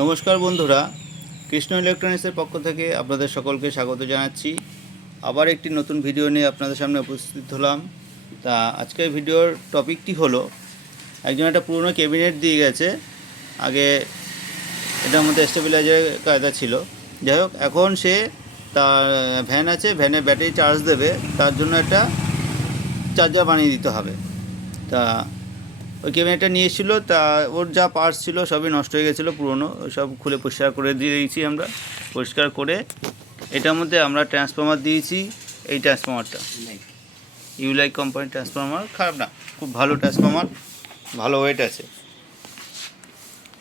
নমস্কার বন্ধুরা, কৃষ্ণ ইলেকট্রনিক্সের পক্ষ থেকে আপনাদের সকলকে স্বাগত জানাচ্ছি। আবার একটি নতুন ভিডিও নিয়ে আপনাদের সামনে উপস্থিত হলাম। তা আজকের ভিডিওর টপিকটি হলো, একজন একটা পুরনো ক্যাবিনেট দিয়ে গেছে। আগে এটার মধ্যে স্টেবিলাইজার কায়দা ছিল। যাই হোক, এখন সে তার ভ্যান আছে, ভ্যানে ব্যাটারি চার্জ দেবে, তার জন্য একটা চার্জার বানিয়ে দিতে হবে। তা ওই ক্যাবিনেটটা নিয়ে এসেছিলো, তা ওর যা পার্টস ছিল সবই নষ্ট হয়ে গেছিলো, পুরনো, সব খুলে পরিষ্কার করে দিয়ে দিয়েছি আমরা। পরিষ্কার করে এটার মধ্যে আমরা ট্রান্সফর্মার দিয়েছি। এই ট্রান্সফর্মারটা ইউলাইক কোম্পানির ট্রান্সফর্মার, খারাপ না, খুব ভালো ট্রান্সফর্মার, ভালো ওয়েট আছে।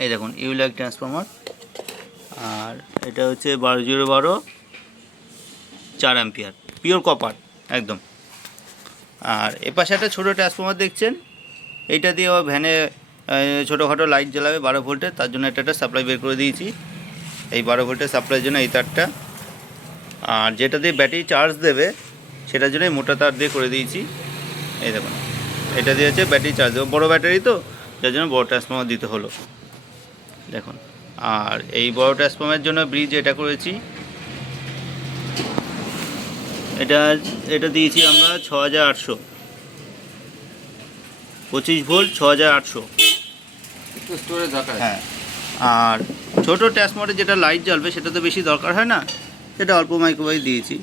এই দেখুন ইউলাইক ট্রান্সফর্মার। আর এটা হচ্ছে 12-0-12 4 অ্যাম্পিয়ার পিওর কপার একদম। আর এপাশে একটা ছোটো ট্রান্সফর্মার দেখছেন, এইটা দিয়ে ও ভ্যানে ছোটোখাটো লাইট জ্বালাবে 12 ভোল্টের, তার জন্য একটা সাপ্লাই বের করে দিয়েছি। এই 12 ভোল্টের সাপ্লাইয়ের জন্য এই তারটা। আর যেটা দিয়ে ব্যাটারি চার্জ দেবে সেটার জন্য মোটা তার দিয়ে করে দিয়েছি। এই দেখুন, এটা দিয়ে হচ্ছে ব্যাটারি চার্জ দেবে, বড়ো ব্যাটারি তো, যার জন্য বড়ো ট্রান্সফর্মার দিতে হলো। দেখুন, আর এই বড়ো ট্রান্সফর্মারের জন্য ব্রিজ এটা করেছি। এটা দিয়েছি আমরা 6800, 25 ভোল্ট 6800। হ্যাঁ, আর ছোটো ট্রান্সফর্মারে যেটা লাইট জ্বলবে সেটা তো বেশি দরকার হয় না, সেটা অল্প মাইক্রোওয়েভ দিয়েছি,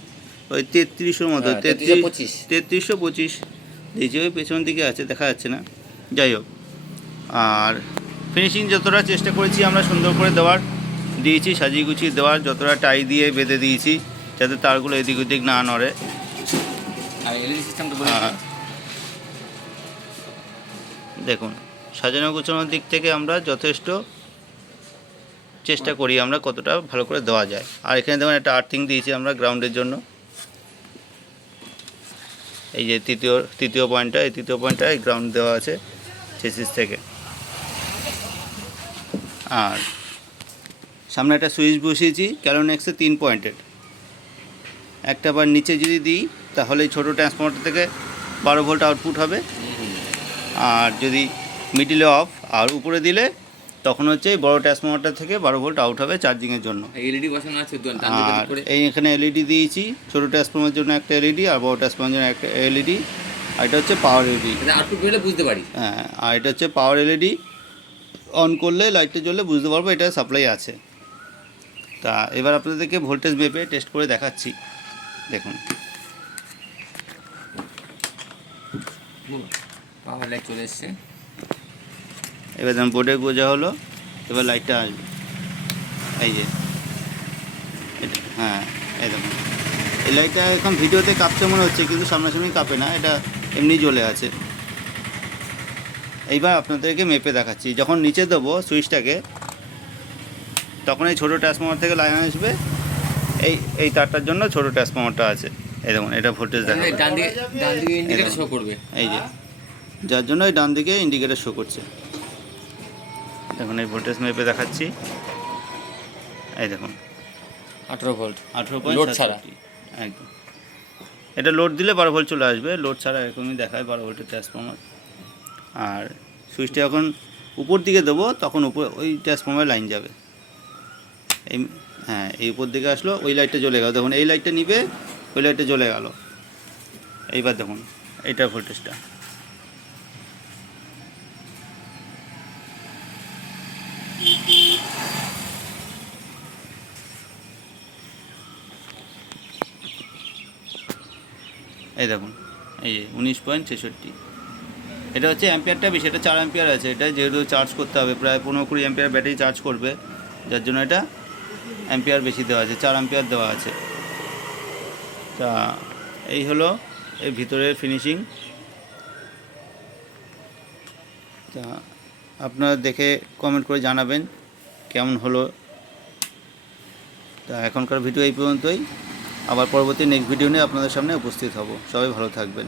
ওই 3300 মতো, 3325 দিয়েছি। ওই পেছন দিকে আছে, দেখা যাচ্ছে না, যাই হোক। আর ফিনিশিং যতটা চেষ্টা করেছি আমরা সুন্দর করে দেওয়ার, দিয়েছি সাজিয়ে গুছিয়ে দেওয়ার, যতটা টাই দিয়ে বেঁধে দিয়েছি যাতে তারগুলো এদিক ওদিক না নড়ে। দেখুন, সাজানো গোছানোর দিক থেকে আমরা যথেষ্ট চেষ্টা করি আমরা কতটা ভালো করে দেওয়া যায়। আর এখানে দেখুন একটা আর্থিং দিয়েছি আমরা গ্রাউন্ডের জন্য। এই যে তৃতীয় পয়েন্টটা, এই তৃতীয় পয়েন্টটা এই গ্রাউন্ড দেওয়া আছে চেসিস থেকে। আর সামনে একটা সুইচ বসিয়েছি ক্যালোনেক্সের 3 পয়েন্টের। একটা বার নিচে যদি দিই তাহলে এই ছোটো ট্রান্সফর্মারটা থেকে 12 ভোল্ট আউটপুট হবে। আর যদি মিডিলে অফ আর উপরে দিলে তখন হচ্ছে এই বড়ো ট্রান্সফর্মারটা থেকে 12 ভোল্ট আউট হবে চার্জিংয়ের জন্য। এলইডি বসানো আছে। আর এই এখানে এলইডি দিয়েছি, ছোটো ট্রান্সফর্মারের জন্য একটা এলইডি আর বড়ো ট্রান্সফর্মারের জন্য একটা এলইডি। আর এটা হচ্ছে পাওয়ার এলইডি। আউটপুট পেলে বুঝতে পারি। হ্যাঁ, আর এটা হচ্ছে পাওয়ার এলইডি। অন করলে লাইটটা জ্বললে বুঝতে পারবো এটা সাপ্লাই আছে। তা এবার আপনাদেরকে ভোল্টেজ মেপে টেস্ট করে দেখাচ্ছি। দেখুন, পাওয়ার লাইট চলে এসছে। এবার যেমন বোর্ডে গোজা হলো, এবার লাইটটা আসবে। এই যে হ্যাঁ, এই দেখুন, এই লাইটটা এখন ভিডিওতে কাঁপছে মনে হচ্ছে, কিন্তু সামনাসামনি কাঁপে না, এটা এমনি জ্বলে আছে। এইবার আপনাদেরকে মেপে দেখাচ্ছি। যখন নিচে দেবো সুইচটাকে, তখন এই ছোটো ট্রান্সফর্মার থেকে লাইন আসবে। এই তারটার জন্য ছোটো ট্রান্সফর্মারটা আছে। এই দেখুন, এটা ভোল্টেজ দেখা ডান দিকে ইন্ডিকেটর শো করবে। এই যে, যার জন্য এই ডান দিকে ইন্ডিকেটর শো করছে। দেখুন, এই ভোল্টেজ মেপে দেখাচ্ছি। এই দেখুন 18 ভোল্ট, 18.67 লোড ছাড়া একদম। এটা লোড দিলে 12 ভোল্ট চলে আসবে, লোড ছাড়া এরকমই দেখায় 12 ভোল্টের ট্রান্সফর্মার। আর সুইচটা যখন উপর দিকে দেবো তখন ওই ট্রান্সফর্মার লাইন যাবে। এই হ্যাঁ, এই উপর দিকে আসলো, ওই লাইটটা জ্বলে গেল। দেখুন, এই লাইটটা নিবে, ওই লাইটটা জ্বলে গেল। এইবার দেখুন এইটার ভোল্টেজটা। এই দেখুন, এই যে 19.66। এটা হচ্ছে অ্যাম্পিয়ারটা বেশি, এটা 4 অ্যাম্পিয়ার আছে। এটা যেহেতু চার্জ করতে হবে, প্রায় 15-20 অ্যাম্পিয়ার ব্যাটারি চার্জ করবে, যার জন্য এটা অ্যাম্পিয়ার বেশি দেওয়া আছে, 4 অ্যাম্পিয়ার দেওয়া আছে। তা এই হলো এর ভিতরের ফিনিশিং। তা আপনারা দেখে কমেন্ট করে জানাবেন কেমন হলো। তা এখনকার ভিডিও এই পর্যন্তই। আবার পরবর্তী নেক্সট ভিডিও নিয়ে আপনাদের সামনে উপস্থিত হব। সবাই ভালো থাকবেন।